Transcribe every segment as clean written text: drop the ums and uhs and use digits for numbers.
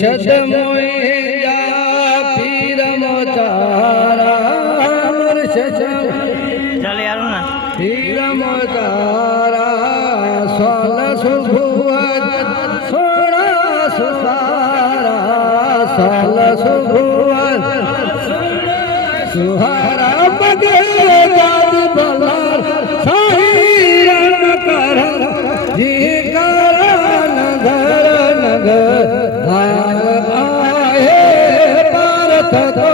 मुर्शद मोया पीर मोतारा मुर्शद चल यार ना पीर मोतारा सोल सुभुवन सोड़ा सुहारा सोल सुभुवन सुहारा बगे जात बलार साही रन कर जी कर नगर नगर आए भारत तो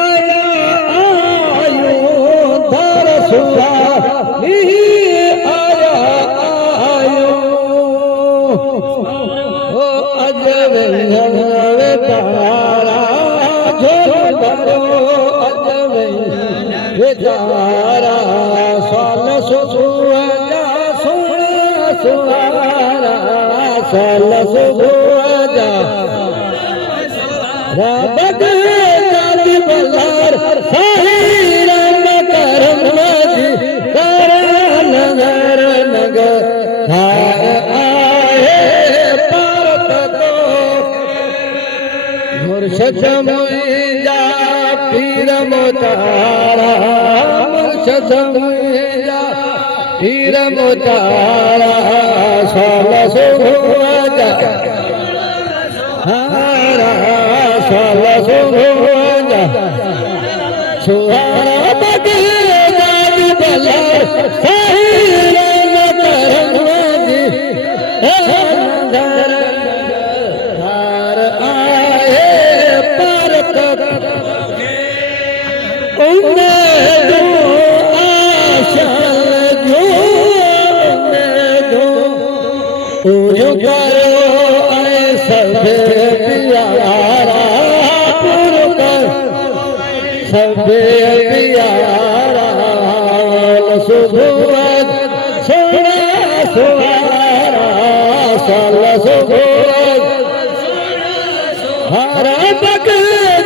आया आयो धर सुहा आया आयो ओ अजब तारा बेचारा साल सुहारा सोना सुहारा साल सुहारा रब जाति बलार साही राम करम जी कर नगर नगर आए भारत तो मुर्शद मोया पीर मोतारा मुर्शद मोया पीर मोतारा साल सुहारा हारा साल सुहारा सुहारा बगे जात बलार साही राम करम जी नगर नगर आए भारत जो करो सबे प्यारा सबे प्यारा सुभुवन सोना सुहारा साल सुभुवन हरा बग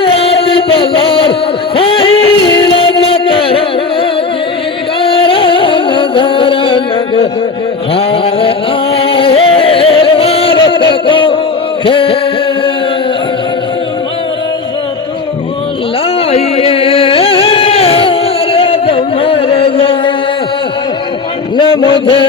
जात बलार साही रन कर नगर नगर आए भारत को लाइए न मुझे